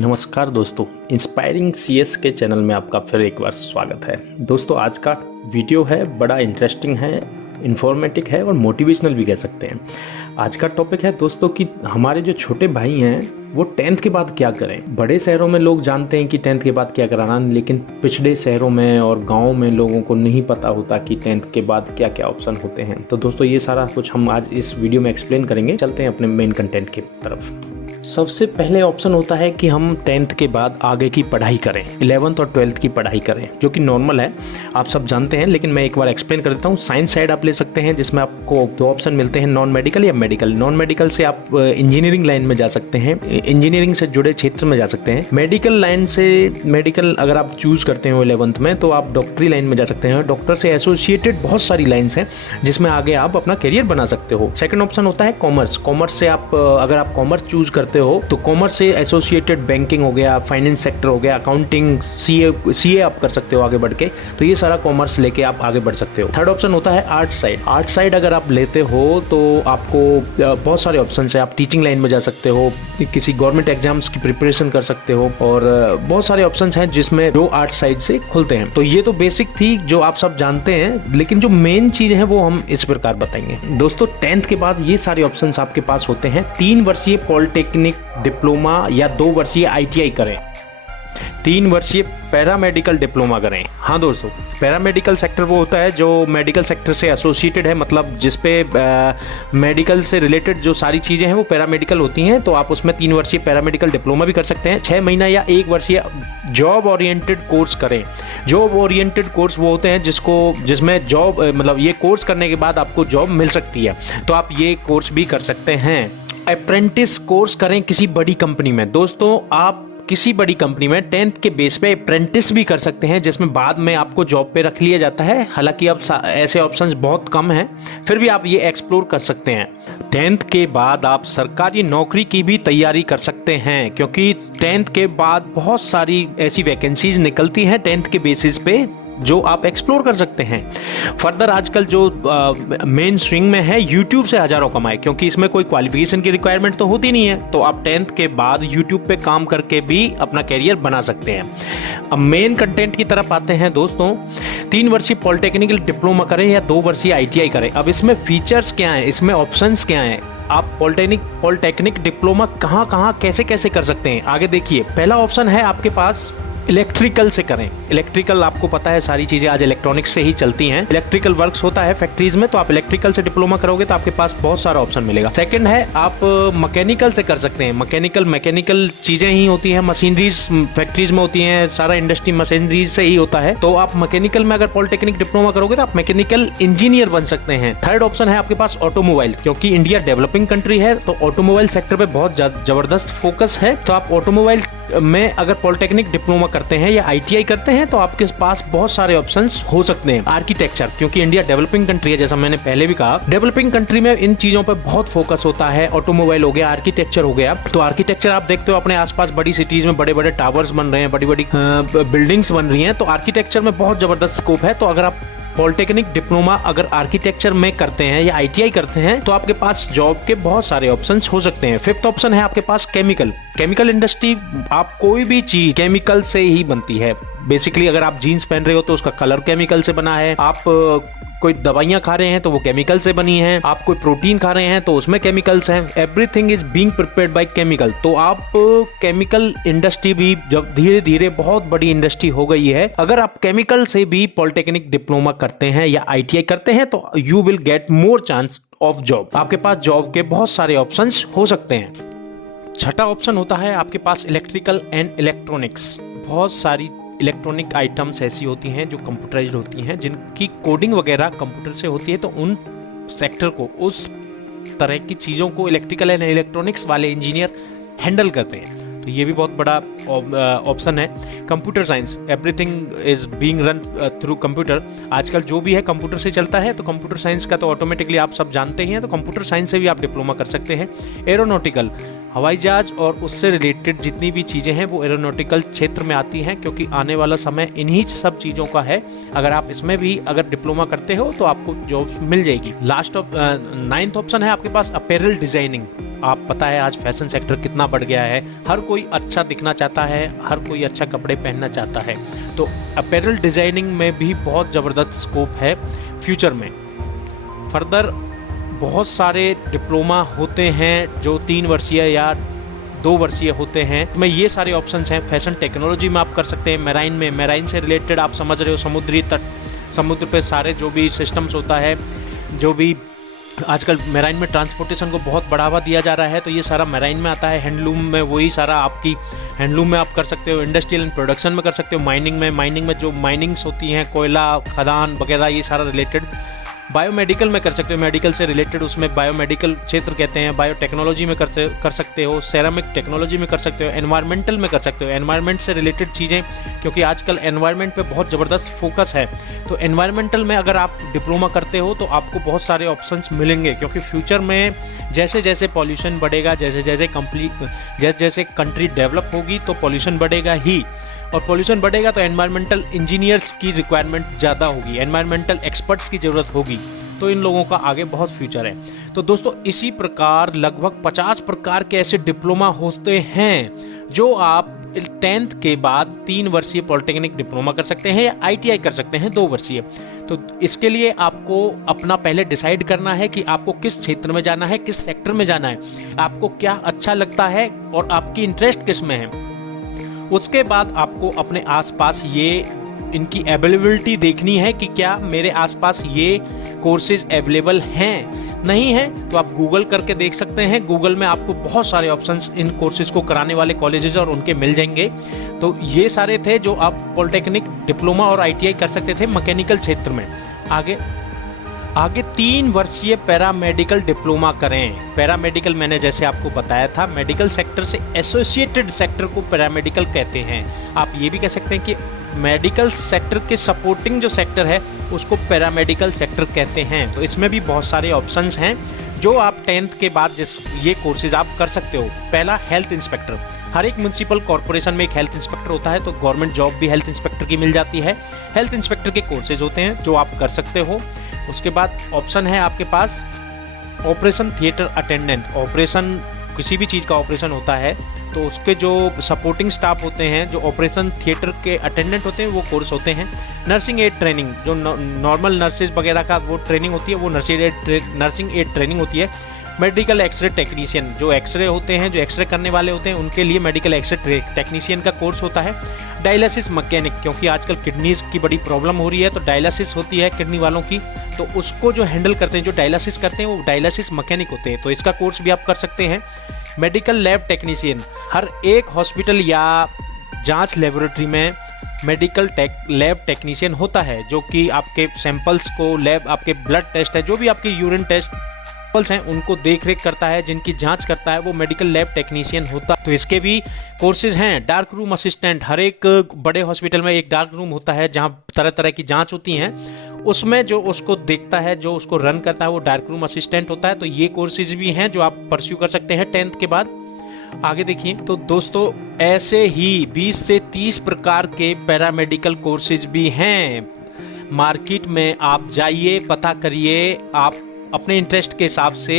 नमस्कार दोस्तों, inspiring CS के चैनल में आपका फिर एक बार स्वागत है। दोस्तों आज का वीडियो है बड़ा इंटरेस्टिंग है, इन्फॉर्मेटिव है और मोटिवेशनल भी कह सकते हैं। आज का टॉपिक है दोस्तों कि हमारे जो छोटे भाई हैं वो 10th के बाद क्या करें। बड़े शहरों में लोग जानते हैं कि 10th के बाद क्या कराना, लेकिन पिछड़े शहरों में और गाँव में लोगों को नहीं पता होता कि 10th के बाद क्या क्या ऑप्शन होते हैं। तो दोस्तों ये सारा कुछ हम आज इस वीडियो में एक्सप्लेन करेंगे। चलते हैं अपने मेन कंटेंट की तरफ। सबसे पहले ऑप्शन होता है कि हम 10th के बाद आगे की पढ़ाई करें, 11th और 12th की पढ़ाई करें, जो कि नॉर्मल है, आप सब जानते हैं, लेकिन मैं एक बार एक्सप्लेन कर देता हूँ। साइंस साइड आप ले सकते हैं, जिसमें आपको दो ऑप्शन मिलते हैं, नॉन मेडिकल या मेडिकल। नॉन मेडिकल से आप इंजीनियरिंग लाइन में जा सकते हैं, इंजीनियरिंग से जुड़े क्षेत्र में जा सकते हैं। मेडिकल लाइन से मेडिकल अगर आप चूज करते हो 11th में, तो आप डॉक्टरी लाइन में जा सकते हैं। डॉक्टर से एसोसिएटेड बहुत सारी लाइन्स हैं जिसमें आगे आप अपना करियर बना सकते हो। सेकंड ऑप्शन होता है कॉमर्स। कॉमर्स से आप अगर आप कॉमर्स चूज करते हो तो कॉमर्स से एसोसिएटेड बैंकिंग हो गया, फाइनेंस सेक्टर हो गया, अकाउंटिंग, सीए आप कर सकते हो आगे बढ़ के। तो ये सारा कॉमर्स लेके आप आगे बढ़ सकते हो। थर्ड ऑप्शन होता है आर्ट साइड। आर्ट साइड अगर आप लेते हो तो आपको बहुत सारे ऑप्शन है। आप टीचिंग लाइन में जा सकते हो, किसी गवर्नमेंट एग्जाम्स की प्रिपरेशन कर सकते हो, और बहुत सारे ऑप्शन हैं जिसमें जो आर्ट साइड से खुलते हैं। तो ये तो बेसिक थी जो आप सब जानते हैं, लेकिन जो मेन चीज है वो हम इस प्रकार बताएंगे। दोस्तों 10th के बाद ये सारे ऑप्शन आपके पास होते हैं। 3 वर्षीय पॉलिटेक्निक डिप्लोमा या 2 वर्षीय आईटीआई करें, 3 वर्षीय पैरामेडिकल डिप्लोमा करें। हाँ दोस्तों, पैरामेडिकल सेक्टर वो होता है जो मेडिकल सेक्टर से एसोसिएटेड है, मतलब जिसपे मेडिकल से रिलेटेड जो सारी चीज़ें हैं वो पैरामेडिकल होती हैं। तो आप उसमें 3 वर्षीय पैरामेडिकल डिप्लोमा भी कर सकते हैं। 6 महीना या 1 वर्षीय जॉब ओरिएंटेड कोर्स करें। जॉब ओरिएंटेड कोर्स वो होते हैं जिसमें जॉब मतलब ये कोर्स करने के बाद आपको जॉब मिल सकती है, तो आप ये कोर्स भी कर सकते हैं। अप्रेंटिस कोर्स करें किसी बड़ी कंपनी में। दोस्तों आप किसी बड़ी कंपनी में 10th के बेस पे अप्रेंटिस भी कर सकते हैं, जिसमें बाद में आपको जॉब पे रख लिया जाता है। हालांकि अब ऐसे ऑप्शंस बहुत कम हैं, फिर भी आप ये एक्सप्लोर कर सकते हैं। 10th के बाद आप सरकारी नौकरी की भी तैयारी कर सकते हैं, क्योंकि 10th के बाद बहुत सारी ऐसी वैकेंसीज निकलती हैं 10th के बेसिस पे, जो आप एक्सप्लोर कर सकते हैं। फर्दर आजकल जो मेन स्ट्रीम में है, यूट्यूब से हजारों कमाए, क्योंकि इसमें कोई क्वालिफिकेशन की रिक्वायरमेंट तो होती नहीं है। तो आप 10th के बाद यूट्यूब पे काम करके भी अपना कैरियर बना सकते हैं। अब मेन कंटेंट की तरफ आते हैं दोस्तों। 3 वर्षीय पॉलिटेक्निकल डिप्लोमा करें या 2 वर्षीय आईटीआई करें। अब इसमें फीचर्स क्या हैं, इसमें ऑप्शंस क्या हैं, आप पॉलिटेक्निक डिप्लोमा कहाँ कैसे कर सकते हैं, आगे देखिए। पहला ऑप्शन है आपके पास इलेक्ट्रिकल से करें। इलेक्ट्रिकल आपको पता है सारी चीजें आज इलेक्ट्रॉनिक्स से ही चलती हैं। इलेक्ट्रिकल वर्क्स होता है फैक्ट्रीज में, तो आप इलेक्ट्रिकल से डिप्लोमा करोगे तो आपके पास बहुत सारा ऑप्शन मिलेगा। सेकंड है आप मैकेनिकल से कर सकते हैं। मैकेनिकल चीजें ही होती हैं, मशीनरीज फैक्ट्रीज में होती हैं, सारा इंडस्ट्री मशीनरीज से ही होता है। तो आप मैकेनिकल में अगर पॉलिटेक्निक डिप्लोमा करोगे तो आप मैकेनिकल इंजीनियर बन सकते हैं। थर्ड ऑप्शन है आपके पास ऑटोमोबाइल, क्योंकि इंडिया डेवलपिंग कंट्री है, तो ऑटोमोबाइल सेक्टर पे बहुत जबरदस्त फोकस है। तो आप ऑटोमोबाइल में अगर पॉलिटेक्निक डिप्लोमा करते हैं या आईटीआई करते हैं तो आपके पास बहुत सारे ऑप्शंस हो सकते हैं। आर्किटेक्चर, क्योंकि इंडिया डेवलपिंग कंट्री है, जैसा मैंने पहले भी कहा, डेवलपिंग कंट्री में इन चीजों पर बहुत फोकस होता है। ऑटोमोबाइल हो गया, आर्किटेक्चर हो गया। तो आर्किटेक्चर आप देखते हो अपने आसपास बड़ी सिटीज में बड़े बड़े टावर्स बन रहे हैं, बड़ी बड़ी बिल्डिंग्स बन रही हैं, तो आर्किटेक्चर में बहुत जबरदस्त स्कोप है। तो अगर आप पॉलिटेक्निक डिप्लोमा अगर आर्किटेक्चर में करते हैं या आईटीआई करते हैं तो आपके पास जॉब के बहुत सारे ऑप्शंस हो सकते हैं। फिफ्थ ऑप्शन है आपके पास केमिकल इंडस्ट्री। आप कोई भी चीज केमिकल से ही बनती है। बेसिकली अगर आप जीन्स पहन रहे हो तो उसका कलर केमिकल से बना है, आप कोई दवाइयां खा रहे हैं तो वो केमिकल से बनी है, आप कोई प्रोटीन खा रहे हैं तो उसमें केमिकल्स हैं। Everything is being prepared by chemical. तो आप केमिकल इंडस्ट्री भी जब धीरे धीरे बहुत बड़ी इंडस्ट्री हो गई है, अगर आप केमिकल से भी पॉलिटेक्निक डिप्लोमा करते हैं या आईटीआई करते हैं तो you will get more chance of job. आपके पास जॉब के बहुत सारे ऑप्शंस हो सकते हैं। छठा ऑप्शन होता है आपके पास इलेक्ट्रिकल एंड इलेक्ट्रॉनिक्स। बहुत सारी इलेक्ट्रॉनिक आइटम्स ऐसी होती हैं जो कंप्यूटराइज्ड होती हैं, जिनकी कोडिंग वगैरह कंप्यूटर से होती है, तो उन सेक्टर को, उस तरह की चीज़ों को इलेक्ट्रिकल एंड इलेक्ट्रॉनिक्स वाले इंजीनियर हैंडल करते हैं। तो ये भी बहुत बड़ा ऑप्शन है। Computer science, everything is being run through computer. आजकल जो भी है कंप्यूटर से चलता है, तो कंप्यूटर साइंस का तो ऑटोमेटिकली आप सब जानते ही हैं, तो कंप्यूटर साइंस से भी आप डिप्लोमा कर सकते हैं। एरोनॉटिकल, हवाई जहाज और उससे रिलेटेड जितनी भी चीज़ें हैं वो एरोनॉटिकल क्षेत्र में आती हैं, क्योंकि आने वाला समय इन्हीं सब चीज़ों का है। अगर आप इसमें भी अगर डिप्लोमा करते हो तो आपको जॉब्स मिल जाएगी। लास्ट 9th ऑप्शन है आपके पास अपैरल डिजाइनिंग। आप पता है आज फैशन सेक्टर कितना बढ़ गया है, हर कोई अच्छा दिखना चाहता है, हर कोई अच्छा कपड़े पहनना चाहता है, तो अपैरल डिजाइनिंग में भी बहुत ज़बरदस्त स्कोप है फ्यूचर में। फर्दर बहुत सारे डिप्लोमा होते हैं जो 3 वर्षीय या 2 वर्षीय होते हैं। में ये सारे ऑप्शंस हैं। फैशन टेक्नोलॉजी में आप कर सकते हैं, मैराइन से रिलेटेड आप समझ रहे हो, समुद्री तट, समुद्र पे सारे जो भी सिस्टम्स होता है, जो भी आजकल मैराइन में ट्रांसपोर्टेशन को बहुत बढ़ावा दिया जा रहा है, तो ये सारा मैराइन में आता है। हैंडलूम में वही सारा आपकी हैंडलूम में आप कर सकते हो, इंडस्ट्रियल एंड प्रोडक्शन में कर सकते हो, माइनिंग में जो माइनिंग्स होती हैं, कोयला खदान वगैरह, ये सारा रिलेटेड। बायोमेडिकल में कर सकते हो, मेडिकल से रिलेटेड, उसमें बायोमेडिकल क्षेत्र कहते हैं। बायोटेक्नोलॉजी में कर सकते हो, सेरामिक टेक्नोलॉजी में कर सकते हो, एनवायरमेंटल में कर सकते हो, एनवायरमेंट से रिलेटेड चीज़ें, क्योंकि आजकल एनवायरमेंट पे बहुत ज़बरदस्त फोकस है। तो एनवायरमेंटल में अगर आप डिप्लोमा करते हो तो आपको बहुत सारे ऑप्शंस मिलेंगे, क्योंकि फ्यूचर में जैसे जैसे पॉल्यूशन बढ़ेगा, जैसे जैसे कंट्री डेवलप होगी तो पॉल्यूशन बढ़ेगा ही, और पॉल्यूशन बढ़ेगा तो एनवायरमेंटल इंजीनियर्स की रिक्वायरमेंट ज़्यादा होगी, एनवायरमेंटल एक्सपर्ट्स की ज़रूरत होगी, तो इन लोगों का आगे बहुत फ्यूचर है। तो दोस्तों इसी प्रकार लगभग 50 प्रकार के ऐसे डिप्लोमा होते हैं जो आप 10th के बाद 3 वर्षीय पॉलिटेक्निक डिप्लोमा कर सकते हैं या ITI कर सकते हैं 2 वर्षीय। तो इसके लिए आपको अपना पहले डिसाइड करना है कि आपको किस क्षेत्र में जाना है, किस सेक्टर में जाना है, आपको क्या अच्छा लगता है और आपकी इंटरेस्ट किस में है। उसके बाद आपको अपने आसपास ये इनकी अवेलेबिलिटी देखनी है कि क्या मेरे आसपास ये कोर्सेज अवेलेबल हैं। नहीं है तो आप गूगल करके देख सकते हैं, गूगल में आपको बहुत सारे ऑप्शंस इन कोर्सेज को कराने वाले कॉलेजेस और उनके मिल जाएंगे। तो ये सारे थे जो आप पॉलिटेक्निक डिप्लोमा और ITI कर सकते थे मैकेनिकल क्षेत्र में। आगे 3 वर्षीय पैरामेडिकल डिप्लोमा करें। पैरामेडिकल मैंने जैसे आपको बताया था, मेडिकल सेक्टर से एसोसिएटेड सेक्टर को पैरामेडिकल कहते हैं। आप ये भी कह सकते हैं कि मेडिकल सेक्टर के सपोर्टिंग जो सेक्टर है उसको पैरामेडिकल सेक्टर कहते हैं। तो इसमें भी बहुत सारे ऑप्शंस हैं जो आप 10th के बाद ये कोर्सेज आप कर सकते हो। पहला, हेल्थ इंस्पेक्टर। हर एक म्यूनसिपल कॉर्पोरेशन में एक हेल्थ इंस्पेक्टर होता है, तो गवर्नमेंट जॉब भी हेल्थ इंस्पेक्टर की मिल जाती है। हेल्थ इंस्पेक्टर के कोर्सेज होते हैं जो आप कर सकते हो। उसके बाद ऑप्शन है आपके पास ऑपरेशन थिएटर अटेंडेंट। ऑपरेशन, किसी भी चीज़ का ऑपरेशन होता है तो उसके जो सपोर्टिंग स्टाफ होते हैं, जो ऑपरेशन थिएटर के अटेंडेंट होते हैं, वो कोर्स होते हैं। नर्सिंग एड ट्रेनिंग, जो नॉर्मल नर्सेज वगैरह का वो ट्रेनिंग होती है, वो नर्सिंग एड ट्रेनिंग होती है। मेडिकल एक्सरे टेक्नीशियन, जो एक्सरे होते हैं, जो एक्सरे करने वाले होते हैं, उनके लिए मेडिकल एक्सरे टेक्नीशियन का कोर्स होता है। डायलिसिस मैकेनिक, क्योंकि आजकल किडनीज की बड़ी प्रॉब्लम हो रही है, तो डायलिसिस होती है किडनी वालों की, तो उसको जो हैंडल करते हैं, जो डायलिसिस करते हैं, वो डायलिसिस मैकेनिक होते हैं, तो इसका कोर्स भी आप कर सकते हैं। मेडिकल लैब टेक्नीशियन, हर एक हॉस्पिटल या जांच लेबोरेटरी में मेडिकल लैब टेक्नीशियन होता है, जो कि आपके सैंपल्स को आपके ब्लड टेस्ट है, जो भी आपके यूरिन टेस्ट हैं, उनको देख रेख करता है, जिनकी जांच करता है, वो मेडिकल लैब टेक्नीशियन होता है। तो इसके भी कोर्सेज हैं। डार्क रूम असिस्टेंट, हर एक बड़े हॉस्पिटल में एक डार्क रूम होता है जहां तरह तरह की जांच होती हैं, उसमें जो उसको देखता है, जो उसको रन करता है, वो डार्क रूम असिस्टेंट होता है। तो ये कोर्सेज भी हैं जो आप परस्यू कर सकते हैं 10th के बाद। आगे देखिए, तो दोस्तों ऐसे ही 20 से 30 प्रकार के पैरामेडिकल कोर्सेज भी हैं। मार्केट में आप जाइए, पता करिए, आप अपने इंटरेस्ट के हिसाब से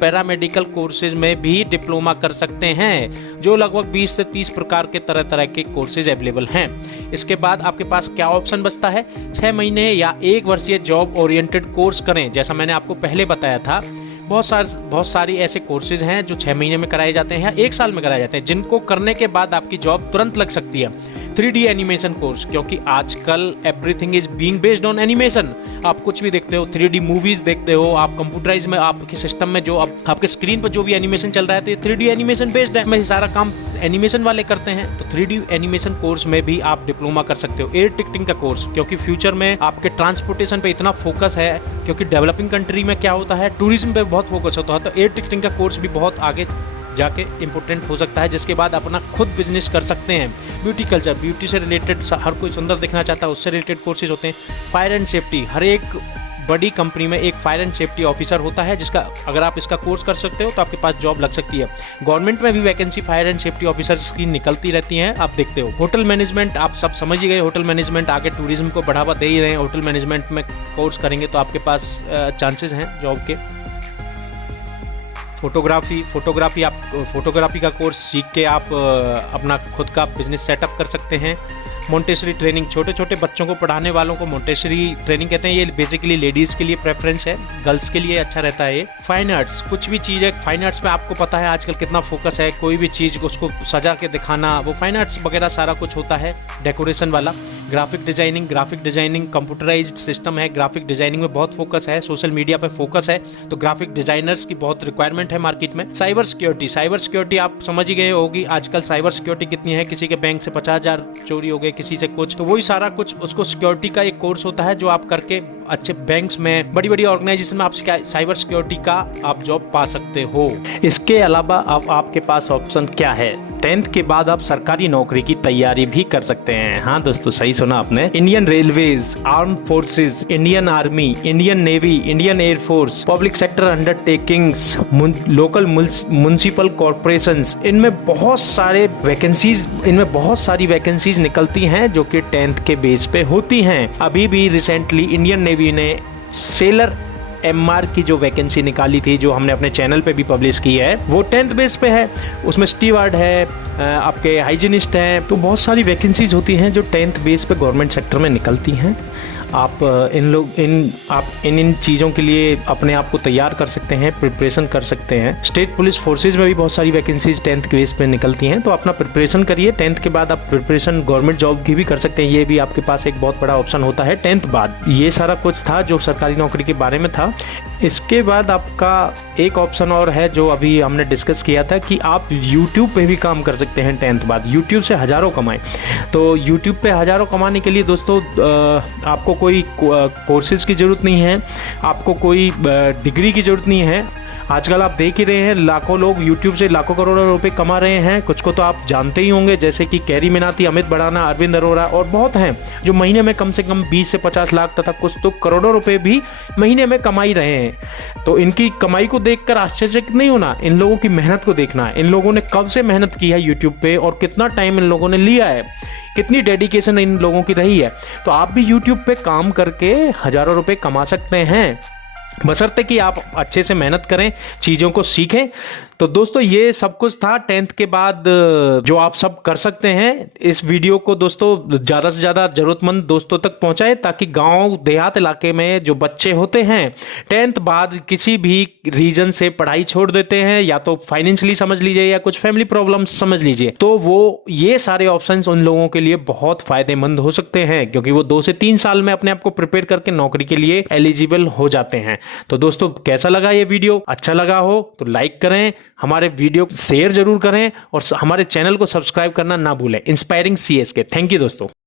पैरामेडिकल कोर्सेज में भी डिप्लोमा कर सकते हैं, जो लगभग 20 से 30 प्रकार के तरह तरह के कोर्सेज अवेलेबल हैं। इसके बाद आपके पास क्या ऑप्शन बचता है? 6 महीने या 1 वर्षीय जॉब ओरिएंटेड कोर्स करें। जैसा मैंने आपको पहले बताया था, बहुत सारी ऐसे कोर्सेज हैं जो 6 महीने में कराए जाते हैं या 1 साल में कराए जाते हैं, जिनको करने के बाद आपकी जॉब तुरंत लग सकती है। 3D एनिमेशन कोर्स, क्योंकि आजकल everything is being based on animation. आप कुछ भी देखते हो, 3D मूवीज देखते हो, आप कंप्यूटराइज में आपके सिस्टम में जो आपके स्क्रीन पर जो भी एनिमेशन चल रहा है, तो ये 3D एनिमेशन बेस्ड है। सारा काम एनिमेशन वाले करते हैं, तो 3D एनिमेशन कोर्स में भी आप डिप्लोमा कर सकते हो। एयर टिकटिंग का कोर्स, क्योंकि फ्यूचर में आपके ट्रांसपोर्टेशन पे इतना फोकस है, क्योंकि डेवलपिंग कंट्री में क्या होता है, टूरिज्म पे बहुत फोकस होता है, तो एयर टिकटिंग का कोर्स भी बहुत आगे जाके इम्पोर्टेंट हो सकता है, जिसके बाद अपना खुद बिजनेस कर सकते हैं। ब्यूटी कल्चर, ब्यूटी से रिलेटेड हर कोई सुंदर दिखना चाहता है, उससे रिलेटेड कोर्सेज होते हैं। फायर एंड सेफ्टी, हर एक बड़ी कंपनी में एक फायर एंड सेफ्टी ऑफिसर होता है, जिसका अगर आप इसका कोर्स कर सकते हो तो आपके पास जॉब लग सकती है। गवर्नमेंट में भी vacancy fire and safety officer की निकलती रहती हैं, आप देखते हो। होटल मैनेजमेंट आप सब समझ ही गए, होटल मैनेजमेंट आगे टूरिज्म को बढ़ावा दे ही रहे हैं। होटल मैनेजमेंट में कोर्स करेंगे तो आपके पास चांसेस हैं जॉब के। फोटोग्राफी का कोर्स सीख के आप अपना खुद का बिजनेस सेटअप कर सकते हैं। मोंटेसरी ट्रेनिंग, छोटे छोटे बच्चों को पढ़ाने वालों को मोंटेसरी ट्रेनिंग कहते हैं। ये बेसिकली लेडीज़ के लिए प्रेफरेंस है, गर्ल्स के लिए अच्छा रहता है ये। फाइन आर्ट्स, कुछ भी चीज़ है फाइन आर्ट्स में आपको पता है आजकल कितना फोकस है, कोई भी चीज़ उसको सजा के दिखाना, वो फाइन आर्ट्स वगैरह सारा कुछ होता है डेकोरेशन वाला। ग्राफिक डिज़ाइनिंग कंप्यूटराइज्ड सिस्टम है, ग्राफिक डिज़ाइनिंग में बहुत फोकस है, सोशल मीडिया पे फोकस है, तो ग्राफिक डिज़ाइनर्स की बहुत रिक्वायरमेंट है मार्केट में। साइबर सिक्योरिटी आप समझ ही गए होगी आजकल साइबर सिक्योरिटी कितनी है, किसी के बैंक से 50,000 चोरी हो गए, किसी से कुछ, तो वही सारा कुछ उसको सिक्योरिटी का एक कोर्स होता है जो आप करके अच्छे बैंक्स में, बड़ी बड़ी ऑर्गेनाइजेशन में आप साइबर सिक्योरिटी का आप जॉब पा सकते हो। इसके अलावा अब आपके पास ऑप्शन क्या है, 10th के बाद आप सरकारी नौकरी की तैयारी भी कर सकते हैं। हाँ दोस्तों, सही सुना आपने। Indian railways, arm forces, Indian army, Indian navy, Indian air force, public sector undertakings, local municipal corporations, इनमें बहुत सारी वैकेंसीज निकलती हैं जो कि 10th के बेस पे होती हैं। अभी भी रिसेंटली इंडियन नेवी ने सेलर MR की जो वैकेंसी निकाली थी, जो हमने अपने चैनल पे भी पब्लिश की है, वो 10th बेस पे है। उसमें स्टीवर्ड है, आपके हाइजीनिस्ट हैं, तो बहुत सारी वैकेंसीज होती हैं जो 10th बेस पे गवर्नमेंट सेक्टर में निकलती हैं। आप इन चीज़ों के लिए अपने आप को तैयार कर सकते हैं, प्रिपरेशन कर सकते हैं। स्टेट पुलिस फोर्सेज में भी बहुत सारी वैकेंसीज 10th के बेस पे निकलती हैं, तो अपना प्रिपरेशन करिए। 10th के बाद आप प्रिपरेशन गवर्नमेंट जॉब की भी कर सकते हैं, ये भी आपके पास एक बहुत बड़ा ऑप्शन होता है 10th बाद। ये सारा कुछ था जो सरकारी नौकरी के बारे में था। इसके बाद आपका एक ऑप्शन और है जो अभी हमने डिस्कस किया था कि आप YouTube पे भी काम कर सकते हैं 10th बाद। YouTube से हज़ारों कमाएं। तो YouTube पे हज़ारों कमाने के लिए दोस्तों आपको कोई कोर्सेज़ की ज़रूरत नहीं है, आपको कोई डिग्री की ज़रूरत नहीं है। आजकल आप देख ही रहे हैं लाखों लोग YouTube से लाखों करोड़ों रुपए कमा रहे हैं। कुछ को तो आप जानते ही होंगे, जैसे कि कैरी मिनाती, अमित भड़ाना, अरविंद अरोड़ा और बहुत हैं जो महीने में कम से कम 20 से 50 लाख तथा कुछ तो करोड़ों रुपए भी महीने में कमा ही रहे हैं। तो इनकी कमाई को देखकर आश्चर्यचकित नहीं होना, इन लोगों की मेहनत को देखना है। इन लोगों ने कब से मेहनत की है YouTube पे और कितना टाइम इन लोगों ने लिया है, कितनी डेडिकेशन इन लोगों की रही है। तो आप भी YouTube पे काम करके हज़ारों रुपए कमा सकते हैं, बशर्ते कि आप अच्छे से मेहनत करें, चीज़ों को सीखें। तो दोस्तों ये सब कुछ था 10th के बाद जो आप सब कर सकते हैं। इस वीडियो को दोस्तों ज़्यादा से ज़्यादा ज़रूरतमंद दोस्तों तक पहुंचाएं, ताकि गांव देहात इलाके में जो बच्चे होते हैं 10th बाद किसी भी रीजन से पढ़ाई छोड़ देते हैं, या तो फाइनेंशियली समझ लीजिए या कुछ फैमिली प्रॉब्लम्स समझ लीजिए, तो वो ये सारे ऑप्शंस उन लोगों के लिए बहुत फ़ायदेमंद हो सकते हैं, क्योंकि वो 2 से 3 साल में अपने आप को प्रिपेयर करके नौकरी के लिए एलिजिबल हो जाते हैं। तो दोस्तों कैसा लगा ये वीडियो? अच्छा लगा हो तो लाइक करें, हमारे वीडियो शेयर जरूर करें और हमारे चैनल को सब्सक्राइब करना ना भूलें। इंस्पायरिंग CS के। थैंक यू दोस्तों।